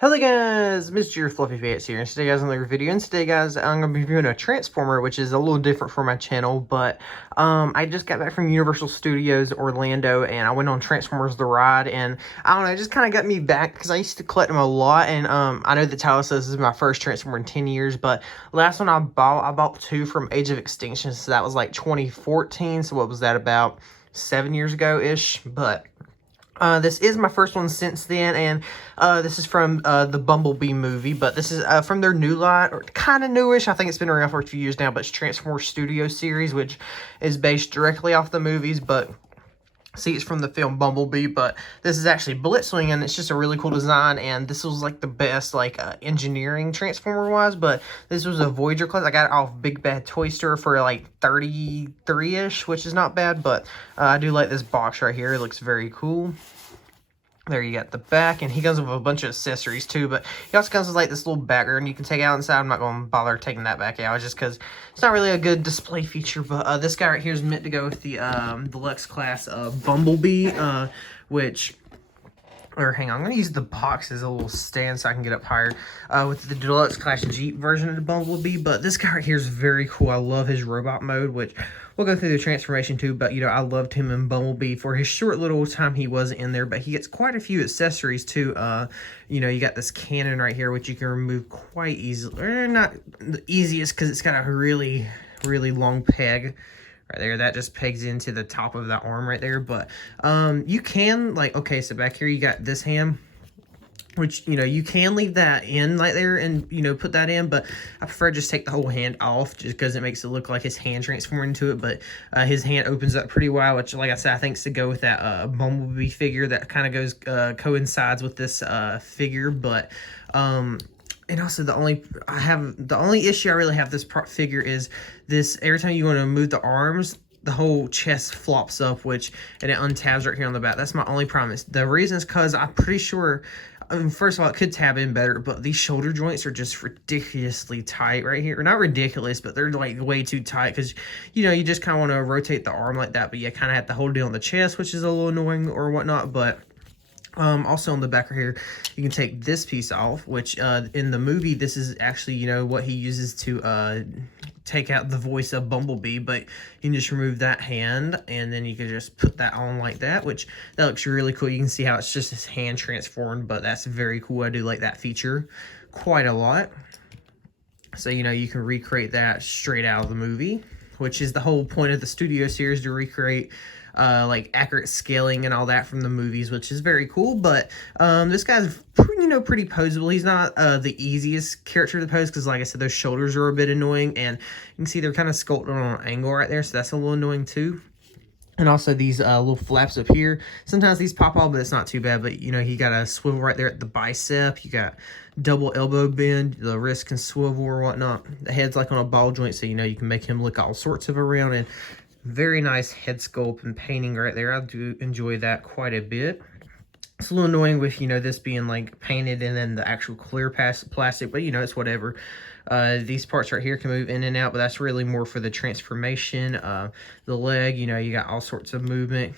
Hello guys, Mr. Fluffy Pants here, and today guys, another video, and today guys, I'm going to be reviewing a Transformer, which is a little different for my channel, but, I just got back from Universal Studios Orlando, and I went on Transformers The Ride, and, I don't know, it just kind of got me back, because I used to collect them a lot, and, I know the title says this is my first Transformer in 10 years, but last one I bought two from Age of Extinction, so that was like 2014, so what was that, about 7 years ago-ish, but... this is my first one since then, and this is from the Bumblebee movie, but this is from their new line, or kind of newish. I think it's been around for a few years now, but it's Transformers Studio Series, which is based directly off the movies, but see, it's from the film Bumblebee, but this is actually Blitzwing, and it's just a really cool design, and this was like the best like engineering Transformer wise, but this was a Voyager class. I got it off Big Bad Toy Store for like 33-ish, which is not bad, but I do like this box right here. It looks very cool. There you got the back, and he comes with a bunch of accessories too, but he also comes with like this little background you can take out inside. I'm not going to bother taking that back out just because it's not really a good display feature, but this guy right here is meant to go with the deluxe class Bumblebee, which... Or hang on, I'm going to use the box as a little stand so I can get up higher with the deluxe class Jeep version of the Bumblebee. But this guy right here is very cool. I love his robot mode, which we'll go through the transformation too. But, you know, I loved him in Bumblebee for his short little time he was in there. But he gets quite a few accessories too. You know, you got this cannon right here, which you can remove quite easily. Or not the easiest because it's got a really long peg. Right there, that just pegs into the top of that arm right there. But you can, like, okay, so back here you got this hand, which, you know, you can leave that in right there and, you know, put that in, but I prefer just take the whole hand off just because it makes it look like his hand transformed into it. But his hand opens up pretty wide, which, like I said, I think is to go with that Bumblebee figure that kind of goes coincides with this figure. But and also the only issue I really have this figure is this: every time you want to move the arms, the whole chest flops up, and it untabs right here on the back. That's my only problem. The reason is because I'm pretty sure, first of all, it could tab in better, but these shoulder joints are just ridiculously tight right here. Or not ridiculous, but they're like way too tight because, you know, you just kind of want to rotate the arm like that, but you kind of have to hold it on the chest, which is a little annoying or whatnot. But also on the back right here, you can take this piece off, which in the movie, this is actually, you know, what he uses to take out the voice of Bumblebee. But you can just remove that hand, and then you can just put that on like that, which that looks really cool. You can see how it's just his hand transformed, but that's very cool. I do like that feature quite a lot. So, you know, you can recreate that straight out of the movie, which is the whole point of the Studio Series, to recreate like accurate scaling and all that from the movies, which is very cool. But this guy's pretty poseable. He's not the easiest character to pose because, like I said, those shoulders are a bit annoying, and you can see they're kind of sculpted on an angle right there, so that's a little annoying too. And also these little flaps up here, sometimes these pop off, but it's not too bad. But, you know, he got a swivel right there at the bicep. You got double elbow bend, the wrist can swivel or whatnot. The head's like on a ball joint, so, you know, you can make him look all sorts of around. And very nice head sculpt and painting right there. I do enjoy that quite a bit. It's a little annoying with, you know, this being like painted and then the actual clear plastic, but, you know, it's whatever. These parts right here can move in and out, but that's really more for the transformation. The leg, you know, you got all sorts of movement.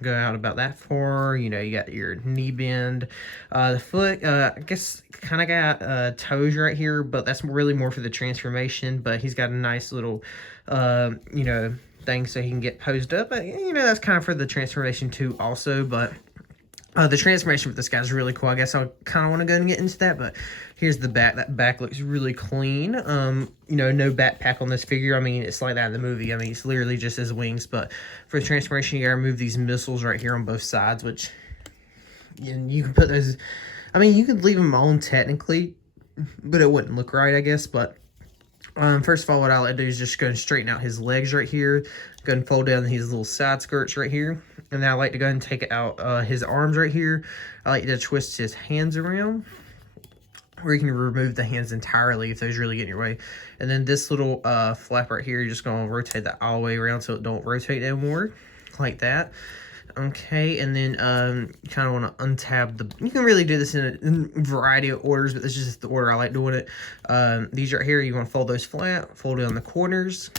Go out about that far. You know, you got your knee bend. The foot, I guess, kind of got toes right here, but that's really more for the transformation. But he's got a nice little, you know, thing so he can get posed up. But, you know, that's kind of for the transformation too also. But the transformation with this guy is really cool. I guess I kind of want to go and get into that, but here's the back. That back looks really clean. You know, no backpack on this figure. I mean, it's like that in the movie. I mean, it's literally just his wings, but for the transformation, you gotta remove these missiles right here on both sides, which you can put those... I mean, you could leave them on technically, but it wouldn't look right, I guess. But first of all, what I like to do is just go and straighten out his legs right here. Go and fold down his little side skirts right here. And then I like to go and take out his arms right here. I like to twist his hands around, or you can remove the hands entirely if those really get in your way. And then this little flap right here, you're just going to rotate that all the way around so it don't rotate anymore, like that. Okay, and then you kind of want to untab the... You can really do this in a variety of orders, but this is just the order I like doing it. These right here, you want to fold those flat, fold it on the corners,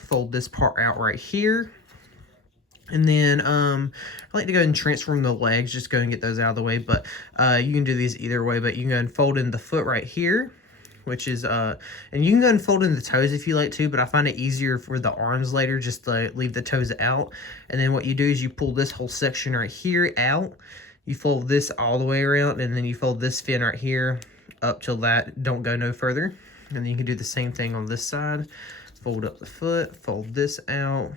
fold this part out right here. And then I like to go ahead and transform the legs, just go and get those out of the way. But you can do these either way, but you can go and fold in the foot right here, which is and you can go and fold in the toes if you like to, but I find it easier for the arms later just to leave the toes out. And then what you do is you pull this whole section right here out, you fold this all the way around, and then you fold this fin right here up till that don't go no further. And then you can do the same thing on this side. Fold up the foot, fold this out.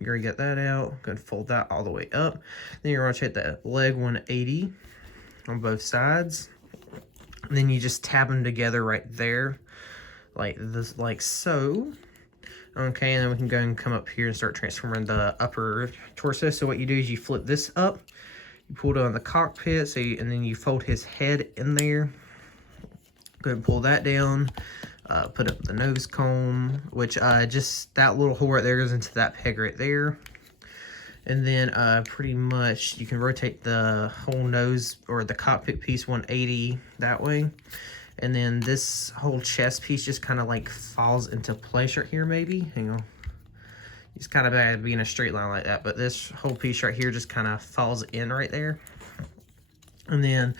You already get that out. Go and fold that all the way up. Then you rotate that leg 180 on both sides. And then you just tab them together right there, like this, like so. Okay, and then we can go and come up here and start transforming the upper torso. So what you do is you flip this up, you pull down the cockpit, so and then you fold his head in there. Go ahead and pull that down. Put up the nose cone, which just that little hole right there goes into that peg right there. And then pretty much you can rotate the whole nose or the cockpit piece 180 that way. And then this whole chest piece just kind of like falls into place right here maybe. Hang on. It's kind of bad being a straight line like that, but this whole piece right here just kind of falls in right there. And then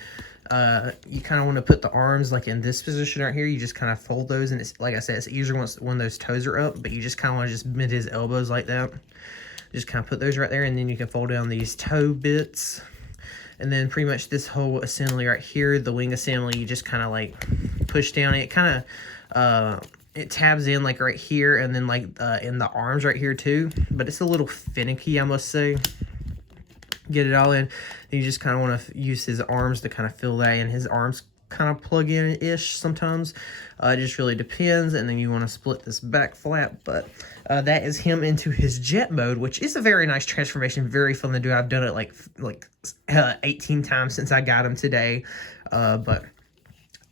you kind of want to put the arms like in this position right here. You just kind of fold those, and it's like I said, it's easier once when those toes are up, but you just kind of want to just bend his elbows like that. Just kind of put those right there, and then you can fold down these toe bits. And then pretty much this whole assembly right here, the wing assembly, you just kind of like push down. It kind of it tabs in like right here, and then like in the arms right here too, but it's a little finicky, I must say. Get it all in. You just kind of want to use his arms to kind of fill that in. His arms kind of plug in-ish sometimes. It just really depends. And then you want to split this back flap. But that is him into his jet mode, which is a very nice transformation. Very fun to do. I've done it like 18 times since I got him today. But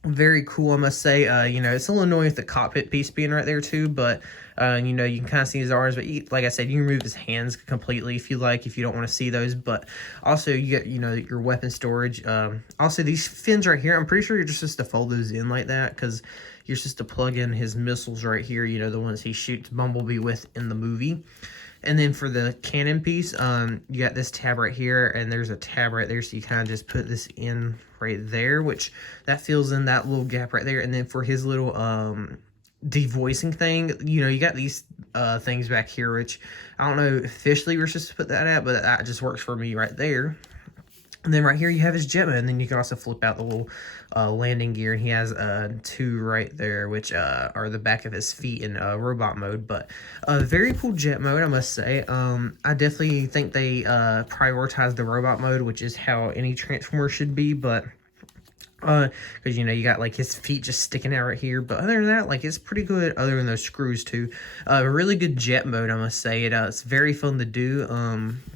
very cool, I must say. You know, it's a little annoying with the cockpit piece being right there too, but you know, you can kind of see his arms, but like I said, you can remove his hands completely if you like, if you don't want to see those. But also you get, you know, your weapon storage. Also these fins right here, I'm pretty sure you're just supposed to fold those in like that, because you're supposed to plug in his missiles right here, you know, the ones he shoots Bumblebee with in the movie. And then for the cannon piece, you got this tab right here, and there's a tab right there, so you kind of just put this in right there, which that fills in that little gap right there. And then for his little devoicing thing, you know, you got these things back here, which I don't know officially we're supposed to put that at, but that just works for me right there. And then right here you have his jet mode, and then you can also flip out the little landing gear, and he has two right there, which are the back of his feet in robot mode. But very cool jet mode, I must say. I definitely think they prioritize the robot mode, which is how any Transformer should be, but because you know, you got like his feet just sticking out right here, but other than that, like, it's pretty good other than those screws too. Really good jet mode, I must say. It's very fun to do.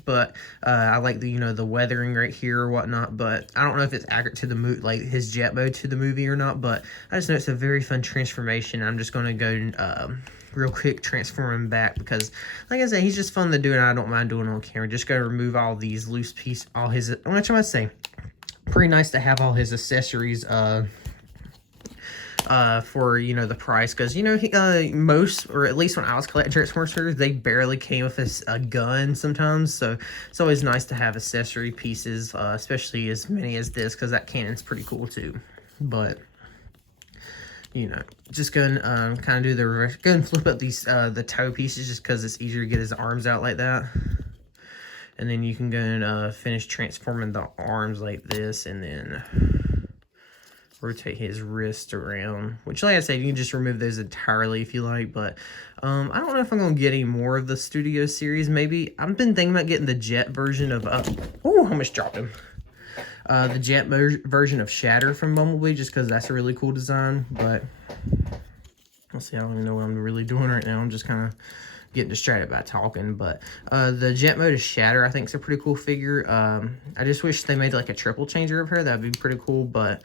But I like the, you know, the weathering right here or whatnot, but I don't know if it's accurate to the like his jet mode to the movie or not, but I just know it's a very fun transformation. I'm just going to go and real quick transform him back, because like I said, he's just fun to do, and I don't mind doing it on camera. Just going to remove all these loose pieces, all his, what am I say? Pretty nice to have all his accessories for, you know, the price, because, you know, most, or at least when I was collecting Transformers figures, they barely came with a gun sometimes, so it's always nice to have accessory pieces, especially as many as this, because that cannon's pretty cool too. But you know, just go and kind of do the reverse, go and flip up these the toe pieces, just because it's easier to get his arms out like that. And then you can go and finish transforming the arms like this, and then rotate his wrist around. Which, like I said, you can just remove those entirely if you like. But I don't know if I'm going to get any more of the Studio Series. Maybe. I've been thinking about getting the jet version of... oh, I almost dropped him. The jet version of Shatter from Bumblebee, just because that's a really cool design. But let's see, I don't even know what I'm really doing right now. I'm just kind of getting distracted by talking. But the jet mode of Shatter, I think, is a pretty cool figure. I just wish they made like a triple changer of her. That'd be pretty cool, but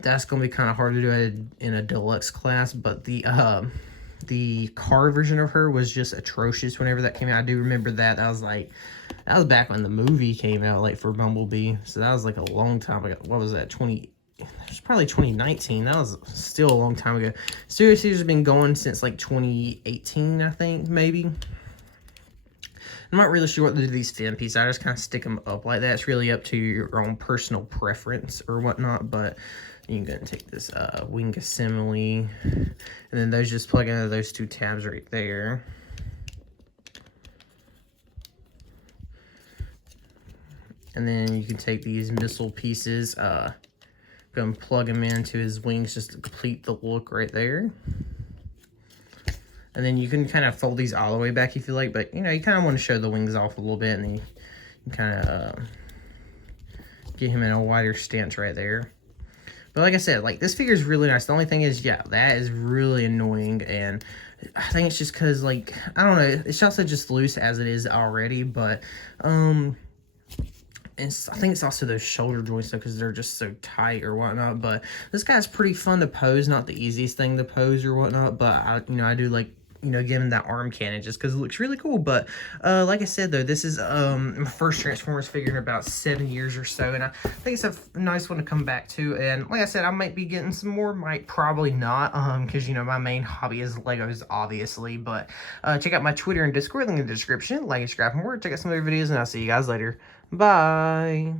that's gonna be kind of hard to do in a deluxe class. But the car version of her was just atrocious whenever that came out. I do remember that. That was back when the movie came out, like, for Bumblebee. So that was like a long time ago. What was that? It was probably 2019. That was still a long time ago. Studio Series has been going since like 2018, I think, maybe. I'm not really sure what to do with these fin pieces. I just kind of stick them up like that. It's really up to your own personal preference or whatnot, but you can take this wing assembly, and then those just plug into those 2 tabs right there. And then you can take these missile pieces, go and plug them into his wings just to complete the look right there. And then you can kind of fold these all the way back if you like, but you know, you kind of want to show the wings off a little bit, and then you can kind of get him in a wider stance right there. But like I said, like, this figure is really nice. The only thing is, yeah, that is really annoying, and I think it's just because, like, I don't know, it's also just loose as it is already, but I think it's also those shoulder joints, though, because they're just so tight or whatnot. But this guy's pretty fun to pose. Not the easiest thing to pose or whatnot, but I do like, give him that arm cannon just because it looks really cool. But like I said, though, this is my first Transformers figure in about 7 years or so, and I think it's a nice one to come back to. And like I said, I might be getting some more, might probably not, because my main hobby is Legos, obviously. But check out my Twitter and Discord, link in the description. Like and subscribe for more. Check out some other videos, and I'll see you guys later. Bye.